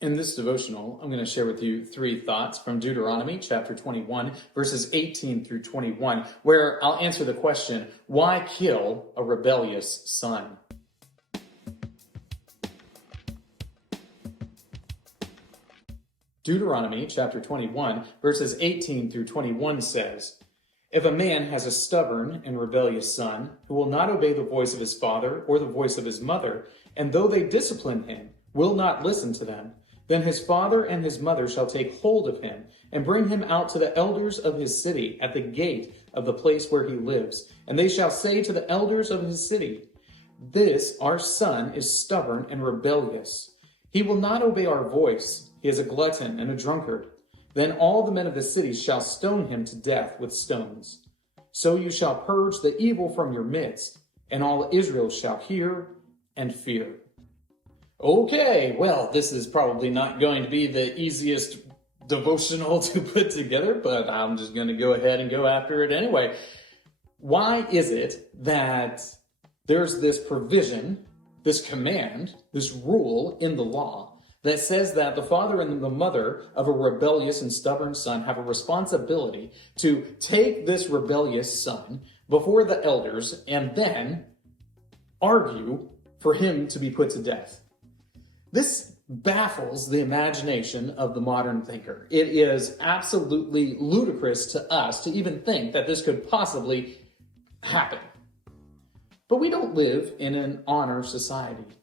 In this devotional, I'm going to share with you 3 thoughts from Deuteronomy chapter 21, verses 18 through 21, where I'll answer the question, why kill a rebellious son? Deuteronomy chapter 21, verses 18 through 21 says, "If a man has a stubborn and rebellious son, who will not obey the voice of his father or the voice of his mother, and though they discipline him, will not listen to them, then his father and his mother shall take hold of him and bring him out to the elders of his city at the gate of the place where he lives. And they shall say to the elders of his city, 'This our son is stubborn and rebellious. He will not obey our voice. He is a glutton and a drunkard.' Then all the men of the city shall stone him to death with stones. So you shall purge the evil from your midst, and all Israel shall hear and fear." Okay, well, this is probably not going to be the easiest devotional to put together, but I'm just going to go ahead and go after it anyway. Why is it that there's this provision, this command, this rule in the law that says that the father and the mother of a rebellious and stubborn son have a responsibility to take this rebellious son before the elders and then argue for him to be put to death? This baffles the imagination of the modern thinker. It is absolutely ludicrous to us to even think that this could possibly happen. But we don't live in an honor society.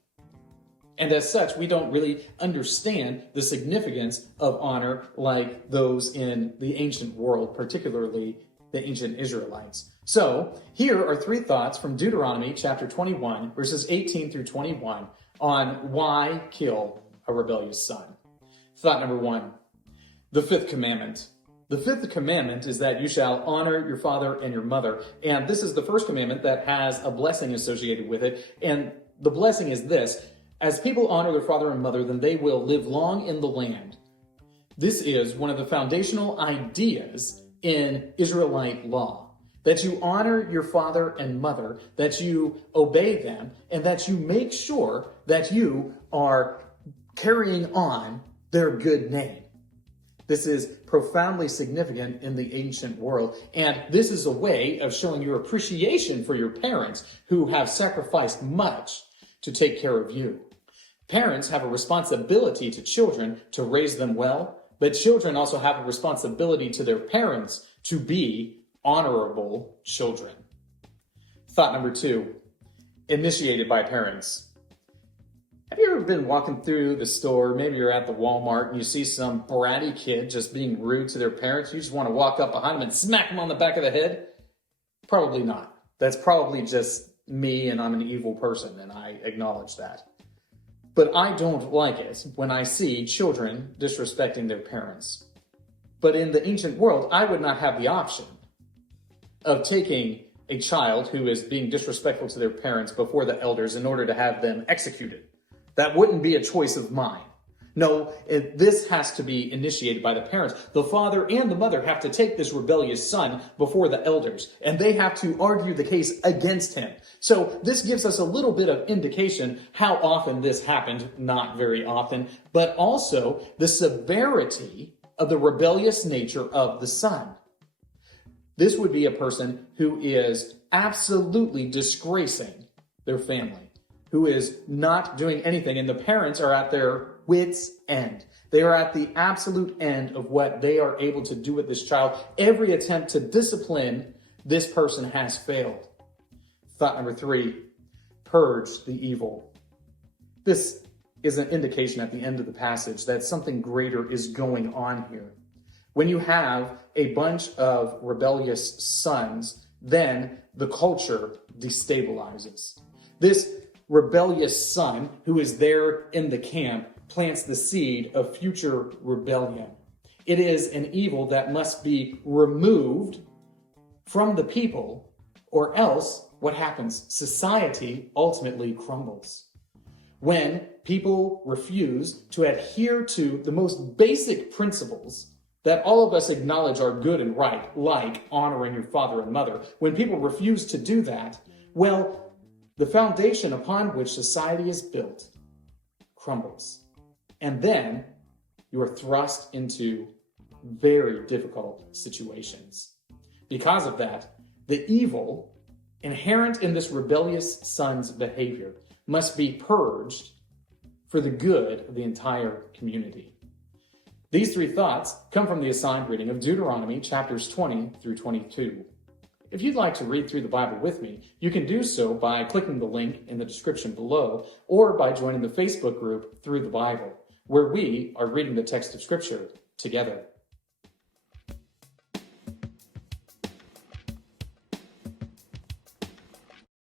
And as such, we don't really understand the significance of honor like those in the ancient world, particularly the ancient Israelites. So here are 3 thoughts from Deuteronomy chapter 21, verses 18 through 21 on why kill a rebellious son. Thought number 1, the 5th commandment. The 5th commandment is that you shall honor your father and your mother. And this is the first commandment that has a blessing associated with it. And the blessing is this: as people honor their father and mother, then they will live long in the land. This is one of the foundational ideas in Israelite law, that you honor your father and mother, that you obey them, and that you make sure that you are carrying on their good name. This is profoundly significant in the ancient world, and this is a way of showing your appreciation for your parents who have sacrificed much to take care of you. Parents have a responsibility to children to raise them well, but children also have a responsibility to their parents to be honorable children. Thought number 2, initiated by parents. Have you ever been walking through the store, maybe you're at the Walmart, and you see some bratty kid just being rude to their parents? You just want to walk up behind them and smack them on the back of the head? Probably not. That's probably just me, and I'm an evil person, and I acknowledge that. But I don't like it when I see children disrespecting their parents. But in the ancient world, I would not have the option of taking a child who is being disrespectful to their parents before the elders in order to have them executed. That wouldn't be a choice of mine. No, this has to be initiated by the parents. The father and the mother have to take this rebellious son before the elders, and they have to argue the case against him. So this gives us a little bit of indication how often this happened, not very often, but also the severity of the rebellious nature of the son. This would be a person who is absolutely disgracing their family, who is not doing anything, and the parents are at their wits' end. They are at the absolute end of what they are able to do with this child. Every attempt to discipline this person has failed. Thought number 3, purge the evil. This is an indication at the end of the passage that something greater is going on here. When you have a bunch of rebellious sons, then the culture destabilizes. This rebellious son who is there in the camp plants the seed of future rebellion. It is an evil that must be removed from the people, or else what happens? Society ultimately crumbles. When people refuse to adhere to the most basic principles that all of us acknowledge are good and right, like honoring your father and mother, when people refuse to do that, well, the foundation upon which society is built crumbles. And then you are thrust into very difficult situations. Because of that, the evil inherent in this rebellious son's behavior must be purged for the good of the entire community. These three thoughts come from the assigned reading of Deuteronomy chapters 20 through 22. If you'd like to read through the Bible with me, you can do so by clicking the link in the description below or by joining the Facebook group Through the Bible, where we are reading the text of Scripture together.